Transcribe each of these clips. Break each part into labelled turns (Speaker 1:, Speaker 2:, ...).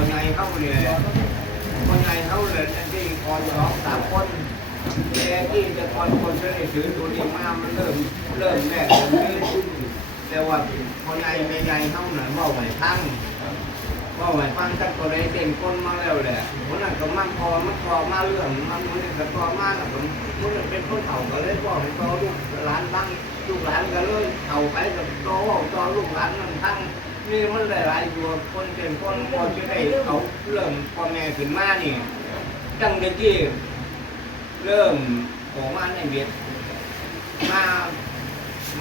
Speaker 1: คนใหญ่เข้าเลยคนใหญ่เข้าเลยที่คอยสองสามคนแต่ที่จะคอยคนจะได้ถือตัวนี้มามันเริ่มเริ่มแรกเริ่มนี้แต่ว่าคนใหญ่ไม่ใหญ่เข้าหน่อยว่าไหวทั้งว่าไหวฟังตั้งตัวใดเด่นก้นมาแล้วแหละคนนั้นก็มั่งพอมันพอมาเรื่องมันมันก็พอมาแล้วผมมันเป็นคนเฒ่าก็เลยบอกให้ตัวลูกหลานบ้างลูกหลานก็เลยเฒ่าไปกับโตัวตัวลูกหลานมันทั้ง นี่มันหลายๆตัวคนเป็นคนคนที่ได้เขาเริ่มพ่อแม่ขึ้นมานี่ตั้งแต่ที่เริ่มออกมาในเวียดมา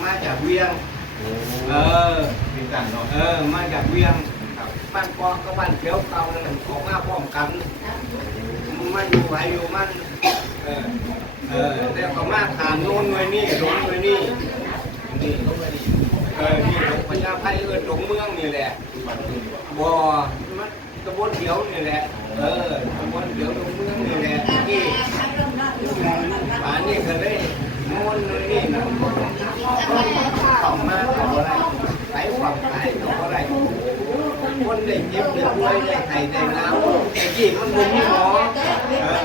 Speaker 1: มาจากเวียง
Speaker 2: โอ้
Speaker 1: เออ
Speaker 2: เป็นกันเนาะ
Speaker 1: เออ มาจากเวียง
Speaker 2: ครับ
Speaker 1: บ้านปอกับบ้านเขียวเก่านั่นออกมาพร้อมกันมาอยู่ไหวอยู่มันเออเออแล้วก็มาถามโน่นหน่วยนี่หลงหน่วยนี่นี่ เออนี่หลงพญาไพเอิญหลงเมืองนี่แหละ
Speaker 2: บ้านเมืองดีกว่า
Speaker 1: บ่มันตะบนเขียวนี่แหละ เออตะบนเขียวตรงเมืองนี่แหละที่ป่านนี้ก็เลยมวนนี่นะเข้ามาเอาอะไรไปฝักไปเอาอะไรคนได้เจ็บได้ป่วยได้ไข้ได้หนาวแต่ที่มันบ่มีหมอเออ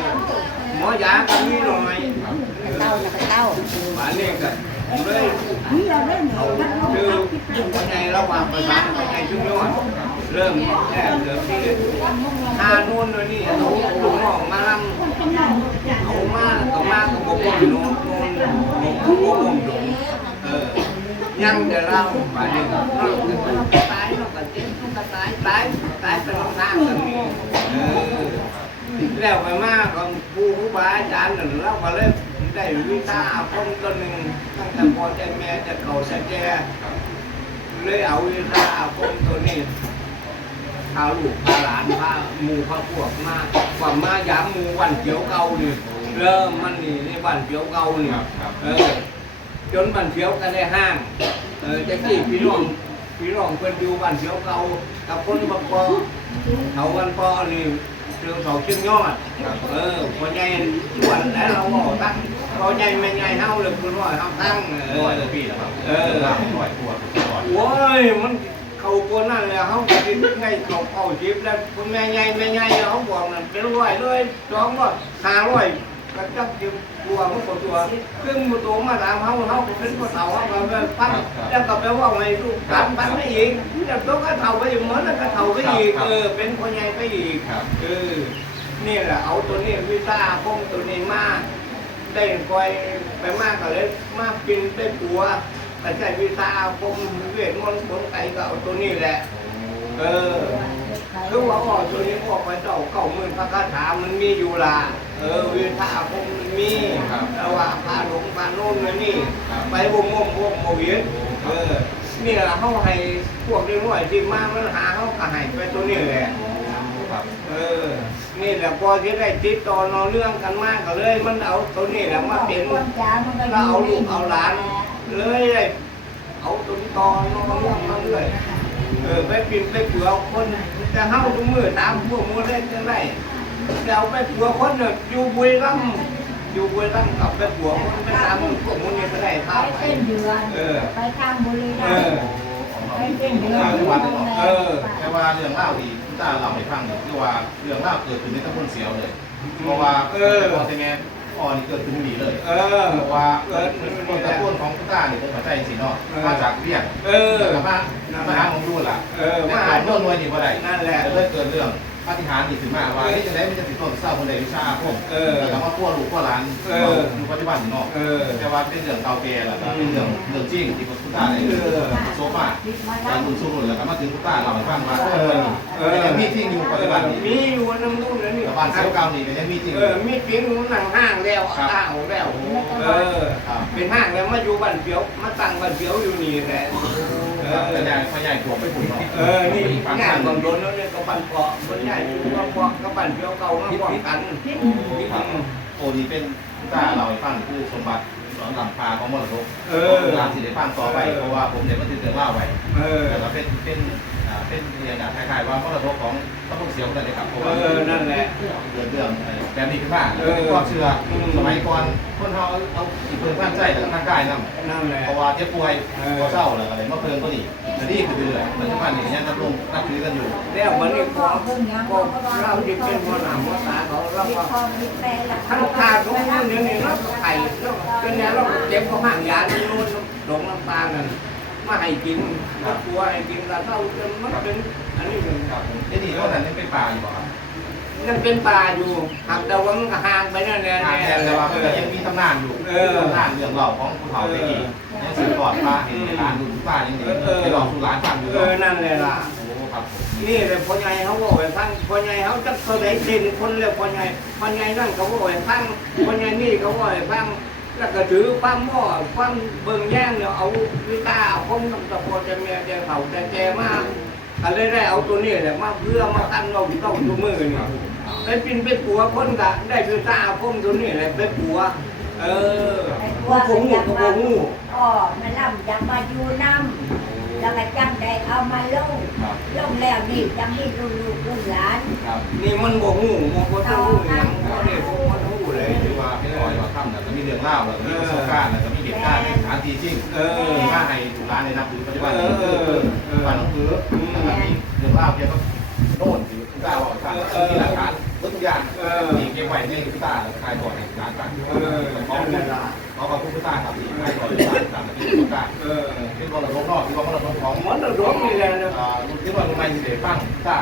Speaker 1: หมอยาก็มีหน่อย
Speaker 3: เต้านะเต้า
Speaker 1: ป่านนี้ก็เลย คือคนใหญ่ระหว่างประสานคนใหญ่ชุมยอดเริ่มแรกเริ่มที่หานู่นนี่เอาลูกน้องมาลำเอามาเอามาก็บอกว่าโน่นโน่นบอกว่าผมดุเออยังจะเล่าไปนี่เราจะตายเราก็เจ็บเราก็ตายตายตายเป็นทางกันนี่เออ แล้วไปมากของครูครูบาอาจารย์นั่นเราก็เลยได้วิชาอาคมตัวหนึ่งตั้งแต่พ่อแต่แม่จะเก่าจะแก่เลยเอาวิชาอาคมตัวนี้พาลูกพาหลานพาหมูพาพวกมาความมายามหมูวันเขียวเก่านี่เริ่มมันนี่ในวันเขียวเก่านี่เออจนวันเขียวก็ได้ห้างเออจะกี่พี่น้องพี่น้องเพิ่นอยู่วันเขียวเก่ากับคนบางปอเขาวันปอนี่ เรื่องเขาเชื่องยอดเออคนใหญ่ส่วนแล้วเราบอกตั้งเขาใหญ่ไม่ใหญ่เท่าเลยคุณว่าเขาตั้งเอ
Speaker 2: ร้อย
Speaker 1: อ
Speaker 2: กว่าปีแล้วครับ
Speaker 1: เออ
Speaker 2: ล่างร้อยตัวร้อย
Speaker 1: โอ้ยมันเขาตัวนั่นเลยเขาคิดไงเขาเอาชิปแล้วคุณแม่ใหญ่แม่ใหญ่เขาบอกนั่นเป็นร้อยเลยสองร้อยห้าร้อย ก็จับจิบตัวมันก็ตัวครึ่งมือตัวมาตามเขาเขาเป็นคนเฒ่าเขาก็ไปปั้นแล้วก็ไปว่าไงลูกปั้นปั้นไปอีกแล้วตัวก็เฒ่าไปอีกเหมือนแล้วก็เฒ่าไปอีกเออเป็นคนใหญ่ไปอีกเออนี่แหละเอาตัวนี้วิซ่าพงตัวนี้มาได้คอยไปมากก็เลยมากินได้ปัวแต่ใช้วิชาอาคมเวทมนต์คนไก่ก็เอาตัวนี้แหละ เออคือว่าอ๋อตัวนี้ออกไปเจ้าเก่าหมื่นพระคาถามันมีอยู่ละ เออวิชาอาคมมันมีแต่ว่าพาหลงพาโน่นเลยนี่ไปวงมวงวงโมเวียนเออนี่แหละเขาให้พวกเด็กน้อยที่มามันหาเขาก็ให้ไปตัวนี้แหละ
Speaker 2: ครับ
Speaker 1: เออ นี่แหละพอที่ได้ติดต่อนอเรื่องกันมากก็เลย มันเอาตัวนี้แหละมาเป็นเราเอาลูกเอาหลานเลยเลยเอาตุนตอนน้องเรื่องมาเรื่อยเออไปปินไปเผื่อคนจะเฮาทุกมือตามพวกมือเล่นจังไร จะเอาไปเผื่อคนเนี่ยอยู่บุรีรัมย์อยู่บุรีรัมย์กลับไปเผื่อคนไปตามพวกมือนี่ก็ได้
Speaker 3: ไป
Speaker 1: พาไป
Speaker 3: เส้นเดือนไปข้างบุรีรัมย์ไปเส้นเดือน
Speaker 2: แต่ว่าเรื่องเล่าที่คุณตาเราให้ฟังเนี่ยคือว่าเรื่องเล่าเกิดขึ้นในตำบลเสียวเลยเพราะว่า
Speaker 1: เออ
Speaker 2: พ่อแต่แม่พ่อนี่เกิดขึ้นนี่เลย
Speaker 1: เออ
Speaker 2: เพราะว่า
Speaker 1: เกิด
Speaker 2: คนตะโกนของคุณตาเนี่ยเป็นหัวใจสิเนาะมาจากเรียก
Speaker 1: เออ
Speaker 2: แล้วมามาหาของดูล่ะ
Speaker 1: เออ
Speaker 2: มา
Speaker 1: มา
Speaker 2: หา
Speaker 1: หา
Speaker 2: โน่นนวยนี่บ่ได้
Speaker 1: นั่นแหละ
Speaker 2: เลยเกิดเรื่อง ปาฏิหาริย์นี่ขึ้นมาว่าที่จะได้มันจะติดต้นเศร้าคนใดวิชาอาคม
Speaker 1: เออ
Speaker 2: แล้วก็พ่อลูกพ่อหลาน
Speaker 1: เออ
Speaker 2: อยู่ปัจจุบันเนาะ
Speaker 1: เออ
Speaker 2: แต่ว่าเป็นเรื่องเก่าแก่แล้วก็เป็นเรื่องเรื่องจริงที่คุณตาได้
Speaker 1: เออ
Speaker 2: โซฟาการบุญสู้รุ่นแล้วก็มาถึงคุณตาเราให้ฟังว่า
Speaker 1: เออเออ
Speaker 2: ยังมีจริงอยู่ปัจจุบันนี้
Speaker 1: มีอยู่น้ำนู่นนี่
Speaker 2: กับบ้านเซลเก่านี่ก็ยังมีจริงอ
Speaker 1: เอยู่อมีจริงหนูหนังห้างแล้ว
Speaker 2: ครับ
Speaker 1: ห้างแล้วเออ
Speaker 2: ครับ
Speaker 1: เป็นห้างแล้วมาอยู่บ้านเขียวมาตั้งบ้านเขียวอยู่นี่แหละเอ
Speaker 2: ครับ
Speaker 1: อ
Speaker 2: ขยายขยายตัวไปผุนเนาะ
Speaker 1: เออ นี่งานบางโดนแล้วเนี่ยก็บ้านเกาะบ้านใหญ่อยู่บ้านเกาะก็บ้านเขียวเก่ามาพร้อมกัน
Speaker 2: ครับโอ้นี่เป็นคุณตาเราให้ฟังคือสมบัติสอนลำพาของมรดก
Speaker 1: เออ
Speaker 2: หลานสิได้ฟังต่อไปเพราะว่าผมเนี่ยมันถือเรื่องเล่าไว้
Speaker 1: เออ
Speaker 2: แต่ว่าเป็นเป็นอ่าเป็นเรื่องคล้ายๆว่ามรดกของพระพุทธเสียวกันเลยครับเพราะ
Speaker 1: เอ
Speaker 2: ว่า
Speaker 1: อนั่นแหละ
Speaker 2: เกิดเรื่องแบบนี้ขึ้นมา
Speaker 1: เออ
Speaker 2: ก็เชื่ออ
Speaker 1: ม
Speaker 2: สมัยก่อน คนเขาเอาเอาอีกเพิ่งท่านใจแต่ทางกายนั่
Speaker 1: นั่นแหละ
Speaker 2: เพราะว่าเจ็บป่วย
Speaker 1: เออ
Speaker 2: พอเศร้าแล้วอะไรมาเพิ่งก็นี่แต่นี่คือเรื่อยๆปัจจุบันนี้ยังนับลงนับถือกันอยู่
Speaker 1: แล้วมันนี่พอพอเราที่เป็นหัวหน้าหัวตาเขาเราก็ทั้งขาทุกคนเนี่ยนี่เราไข่เราเป็นเนี่ยเราเจ็บเขาห่างยาที่นู่นหลงน้ำตาลนั่นมาให้กินเรากลัวให้กินแต่เราจนมันเป็นอันนี้เป็น
Speaker 2: ครับผมที่นี่เท่านั้นยังเป็นป่าอยู่บ่ ครั
Speaker 1: นเป็นป่าอยู่หักแต่ว่ามันก็ห่างไปนั่นแหละ
Speaker 2: ทางแทนแต่ว่ามันยังมีตำนานอยู่
Speaker 1: เออ
Speaker 2: ตำนานเรื่องเล่าของภูเขาตะกี้ยังสืบทอดมาเห็นร้านดูป้ายังดี
Speaker 1: เออ
Speaker 2: ไปลองสู่ร้านฟังอยู่
Speaker 1: เออนั่นแหละล่ะนี่เลยพ่อใหญ่เขาบอกให้ฟังพ่อใหญ่เขาจะเขาได้เด่นคนเลยพ่อใหญ่พ่อใหญ่นั่นเขาบอกให้ฟังพ่อใหญ่นี่เขาบอกให้ฟังแล้วก็ถือความหม้อความเบิ่งแย่งเนี่ยเอาวิตาเอาคมตะโพจะเมียจะเผาจะแจมากอะไรได้เอาตัวนี้แหละมาเพื่อมาตั้งเราต้องตัวมือเนี่ย ไปปินไปปัวคนกะได้วิตาเอาคมตัวนี้แหละไปปัว เออพวกผมหูพวกผมหู
Speaker 3: อ๋อมันล่ำยังมาอยู่น้ำแล้วก็จังได้เอามาลง
Speaker 2: ครับ
Speaker 3: ลงแล้วนี่จังมีลูกลูกลูกหลาน
Speaker 2: ครับ
Speaker 1: นี่มันบ่หูมันบ่ต้องหูหยังบ่ได้พวกมันหูเลย
Speaker 2: ถือว่าเป็นรอยว่าค่ำแล้วก็มีเรื่องเล่าแล้วก็มีประสบการณ์แล้วก็มีเหตุการณ์สถานที่จริง
Speaker 1: เออ
Speaker 2: มีมาให้ถูกร้านในนับถือปัจจุบัน
Speaker 1: เอ
Speaker 2: นี้
Speaker 1: อเออเออ
Speaker 2: ฟันต้องถือแล้วก็มีเรื่องเล่าเกี่ยวกับโน่นถือคุณตาบอกฟังมีหลักฐานทุก อย่างมีเก็บไว้ในคุณตาแล้วคลายก่อนในร้านฟัง
Speaker 1: เออ
Speaker 2: ขอคุณขอขอบคุณคุณตาครับที่คลายก่อนในร้านฟังที่คุณตา
Speaker 1: เออ
Speaker 2: เป็นมรดกนอกที่ว่ามรดกของ
Speaker 1: มันร้องนี่แหละนะ
Speaker 2: อ่าคิดว่าลุงนายสิเดฟังตา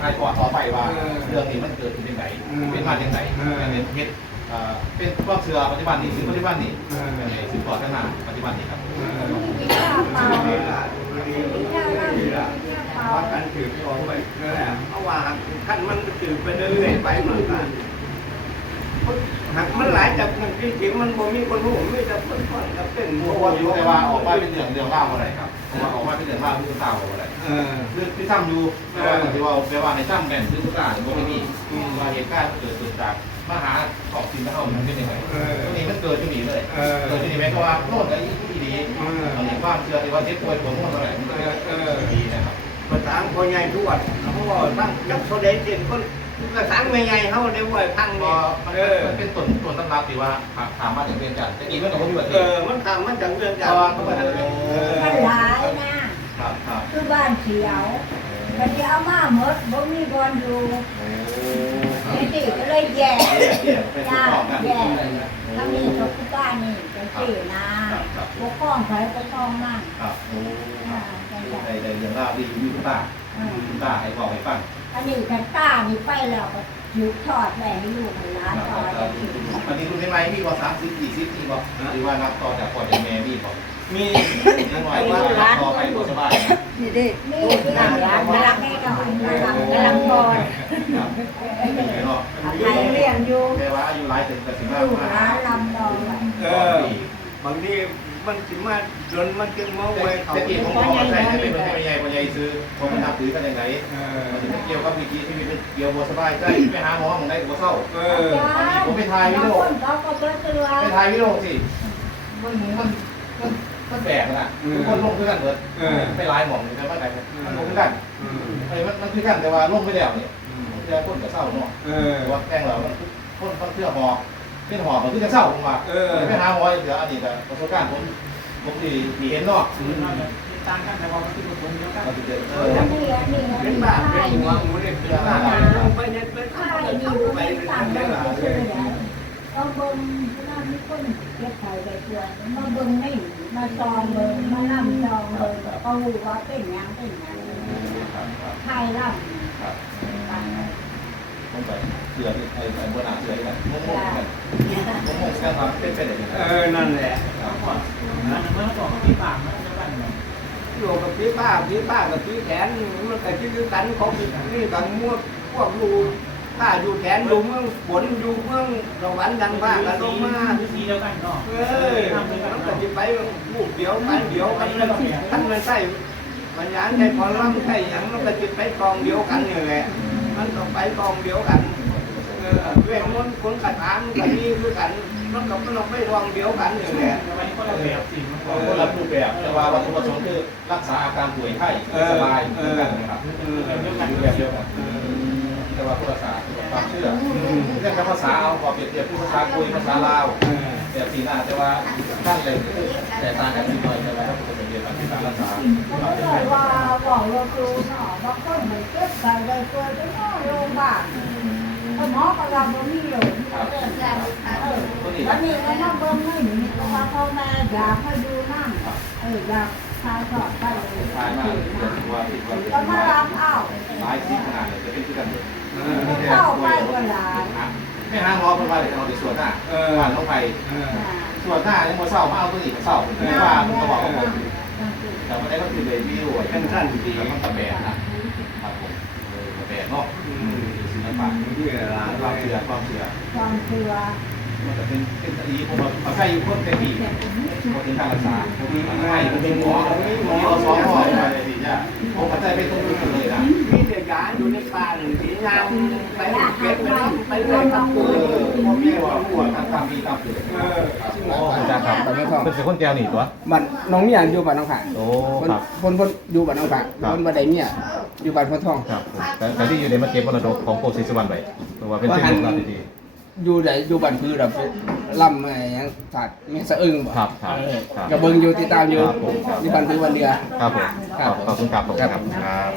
Speaker 2: คลายก่อนต่อไปว่าเรื่องนี้มันเกิดขึ้นยังไงเป็นมาอย่างไรเป็นเฮ็ดเป็นความเชื่อปัจจุบันนี้ซึ่งปัจจุบันนี้ เป็นไงซึ่งก่อนข้างหน้าปัจจุบันนี้ครับ
Speaker 3: มีข้าวเปล่า
Speaker 1: นี่ล่ะนี่ล่ะว่ากันถือของไปนั่นแหละเพราะว่าขั้นมันถือไปเรื่อยๆไปมันก็หักมันหลายจากมันจริงๆมันบ่มีคนหูมีแต่คนคนกับเป็น
Speaker 2: เพราะว่าอยู่แต่ว่าออกมาเป็นเรื่องเรื่องเล่าอะไรครับเพราะว่าออกมาเป็นเรื่องเล่าที่คุณตาบอกอะไร
Speaker 1: เออ
Speaker 2: คือที่ซ้ำอยู่แต่ว่าที่ว่าแปลว่าในซ้ำแม่นคือคุณตาหรือว่าไม่มีว่าเหตุการณ์เกิดขึ้นจาก มหาของสิ่งที่เขามันเป็นยังไงตัวนี้มันเกิดที่นี่เลย
Speaker 1: เออ
Speaker 2: เกิดที่นี่แม้ว่าโน่นไอ้ที่ดีอันนี้ความเชื่อที่ว่าเจ็บป่วยผมว่าเท่าไหร่มันก็ดีนะครับ
Speaker 1: ภาษาพ่อใหญ่ทวดเขาบอกตั้งจับเขาได้เด่นคนภาษาแม่ใหญ่เขาได้บ่อยพัง
Speaker 2: ก็
Speaker 1: นี่
Speaker 2: มัน
Speaker 1: เออ
Speaker 2: เป็นต้นต้นตำรับที่ว่าถามมาจากเรียนจันทร์แต่กี้มันก็ไม่อยู่แบบ
Speaker 1: เอ
Speaker 2: นี้
Speaker 1: อมันทำมันจากเรื่อง
Speaker 2: เพ
Speaker 1: จาก
Speaker 2: ราะว่าเขาไม่ได้เป็น
Speaker 3: มันหลายนะครับ
Speaker 2: ครับ
Speaker 3: คือบ้านเขียวมันจะเอามาหมดบ่มีบอลอยู่ จีก็เลยแย่ย่า
Speaker 2: ข้อกัน
Speaker 3: แย่ทั้งนี้ก็คือบ้านนี่เป็นสี่นะปกครองใครปกครองมาก
Speaker 2: ครับ
Speaker 3: อ่าจัง
Speaker 2: ใน
Speaker 3: ซั่น
Speaker 2: ในเรื่องราวที่มีคุณตาคุณตาให้บอกให้ฟัง
Speaker 3: อันนี้แต่ต้านี่ไปแล้วก็ ถือทอดแม่ให้ลูกให้หลานต่อได้กิน
Speaker 2: อันนี้คุณได้ไหมมีบอกสามสิบสี่สิบนี่บอกหรือว่านับต่อจากก่อนจากแม่มีบอก
Speaker 1: มี
Speaker 2: นิดหน่อยว่านับต่อไปก็สบาย
Speaker 3: นี่ดินี่หลานหลานรักให้ดอกกำลังกำลังพอ
Speaker 2: ครับเนาะ
Speaker 3: ใครเลี้ยงอยู่
Speaker 2: แต่ว่าอายุหลายถึงแต่ถึงมาก
Speaker 3: ลูก
Speaker 2: มา
Speaker 3: หลานลำดอง
Speaker 1: เออบางทีมันสิมา จนมันจึงมาไว้เขา
Speaker 2: แต่ที่ผมบอกว่าใช่เป็นคนไม่ใหญ่คนใหญ่ซื้อผมมันนับถือกันยังไง
Speaker 1: เออ
Speaker 2: มันจะเกี่ยวกับวิธีที่มีเป็นเกี่ยวบัวสบายใจไปหาหมอของได้บัวเศร้า
Speaker 1: เออ
Speaker 3: คนเขาก็เบิดตัว
Speaker 2: ไปถ่ายวิดีโอสิมันมันมันมันแปลกนะทุกคนลงคือกันเบิดไปไลน์หมองแต่ว่าไหนมันลงคือกันไอ้มันมันคือกันแต่ว่าลงไปแล้วเนี่ยแต่คนกับเศร้าเนาะ
Speaker 1: เออ
Speaker 2: ว่าแต่งเรามันคนมันเพื่อหอบเป็นหอบมันคือจะเศร้าผมว่าไปหาหมอเดี๋ยวอันนี้แต่ประสบการณ์ผม ผมดีดีเห็นเนาะ
Speaker 4: ต่างกันแต่ว่ามันคือผลเดียวกัน
Speaker 2: มันจะเอ
Speaker 3: อั
Speaker 2: อ
Speaker 3: อ
Speaker 1: เป็นบ้าเป็นหัวหมูเนี่ยเป็นบ้าไปเนี่ยไป
Speaker 3: ข้า
Speaker 1: ทำ
Speaker 3: ว
Speaker 1: ไป
Speaker 3: นี่
Speaker 1: ทำ
Speaker 3: ก็
Speaker 1: ไป
Speaker 3: ไม่ต่างกั
Speaker 1: ได้
Speaker 3: น
Speaker 1: หรอ
Speaker 3: เลยต้องเบิ่งว่ามีคนเก็บไข่ใบเกลือมาเบิ่งไม่มาซองเบิ่งมาล่ำซองเบิ่งก็รู้ว่าเป็นยังเป็นยังไข่ล่ำ
Speaker 2: ครับผมไปเสือที่ไอ้ไอ้บนหนาเสือที่ไหนงงๆกันงงๆกันครับเป็นเป็นอะไร
Speaker 1: เออ นั่นแหละ
Speaker 4: แล้วก่อนนั้นเมื่อก่อนที่ปากมันจะกัน
Speaker 1: อยู่กับพี่ป้าพี่ป้ากับพี่แขนมันแต่ที่คือกันเขานี่กันมั่วพวกอยู่ป้าอยู่แขนอยู่เมืองฝนอยู่เมืองสวรรค์ดังป้ากันลงมา
Speaker 4: ทีเดียวกันเนาะ
Speaker 1: เอ้ยมันก็จะไปลูกเดียวไปเดียวกันเลยท่านมันใส่ปัญญาใช้พอล่ำใส่ยังมันก็จะไปกองเดียวกันนี่แหละ มันต้องไปกองเดียวกันเออเวทมนต์คนกระทำกับนี่คือกันมันกับมันไม่รองเดียวกันอยู่แหละ
Speaker 4: วันนี้ก็เราแบบสิ่งมันก็
Speaker 2: คนละรูปแบบแต่ว่าวัตถุประสงค์คือรักษาอาการป่วยไข้สบายเหมือนกันนะครับ
Speaker 1: เออ
Speaker 2: รูปแบบเดียวกันแต่ว่าภาษาความเชื่อเรื่องภาษาเอาพอเปรียบเทียบภาษาคุยภาษาลาว แต่ปีหน้าแต่ว่าท่านเลยแต่ตางกันนิดหน่อยแต่ว่าถ้าเป็นเดียวกันที่การรักษา
Speaker 3: เขาบอกว่าบอกเราครูเนาะบางคนเหมือนเก็บใส่ใบเกลือไปนอนโรงพยาบาลถ้าหมอกำลังบ่มีอยู่เออวันนี้เรามาเบิ่งไม่หนีเพราะว่าพ่อแม่อยากให้ดูนั่งเอออยากพาสอบไปเลย
Speaker 2: ทายมากเรื่องว่าที่ว่า
Speaker 3: ก็มารับเอา
Speaker 2: หลายที่ขนาดเลยจะเป็นที่กันหมด
Speaker 3: เข้าไปเวลา
Speaker 2: ไม่ห้างล้อเพิ่นว่าเลยเอาไปสวนหน้าผ่านเข้าไปสวนหน้ายังมาเศร้ามาเอาตัวนี้มาเศร้าไม่ว่าเขาบอกว่าผมแต่วันนี้ก็คือเลยวิว
Speaker 1: เป็นท่านดี
Speaker 2: แล้วมันตะแบนนะครับผมตะแบนเนาะศิลปะ
Speaker 1: ที่ร้าน
Speaker 2: ค
Speaker 1: เรา
Speaker 2: วาม
Speaker 1: เชื่
Speaker 2: เชื่
Speaker 1: อ
Speaker 2: อความเชื่อ
Speaker 3: ความเชื่อ
Speaker 2: มันจะเป็นเป็นอีผมมาใช้อยู่คนเป็นอีคนถึงการรักษาให้เป็นหมอหมอสองหมออะไรดีจ้ะผมเข้าใจเป็นตรงนี้เลยนะ
Speaker 1: มีเด็กยาอยู่ในป่าหนึ่งที่ยางไปเก็บไปไปเรื่อยกับ
Speaker 2: เอ
Speaker 1: ปืน
Speaker 2: อพ่อแม่ว่าปวดทางทางมีตามเกิด
Speaker 1: เออ
Speaker 2: โอ้คุณจ้าครับเป็นคนแก้วหนีตัว
Speaker 5: บัดน้องเมียอยู่บ้านน้องผา
Speaker 2: โอ้
Speaker 5: คน
Speaker 2: ครับ
Speaker 5: คนคนอยู่บ้านน้องผาคนบ่ได้เมียอยู่บ้านพ่อทอง
Speaker 2: ครับแต่แต่ที่อยู่ในมาเก็บมรดกของโคศิสวรรณไปเพราะว่าเป็นเป็นเรื่องราวดี
Speaker 5: อยู่ได้อยู่บ้านพื้นแบบล่ำอะไรหยังศาสตร์แม่สะอึ้งบ่
Speaker 2: ๆครับครับครับ
Speaker 5: ก็เบิ่งอยู่ติดตามอยู่
Speaker 2: ครับผมครับ
Speaker 5: อยู่บ้านพื้นวันเดียว
Speaker 2: ครับผมขอบขอบคุณครับผมครับครับ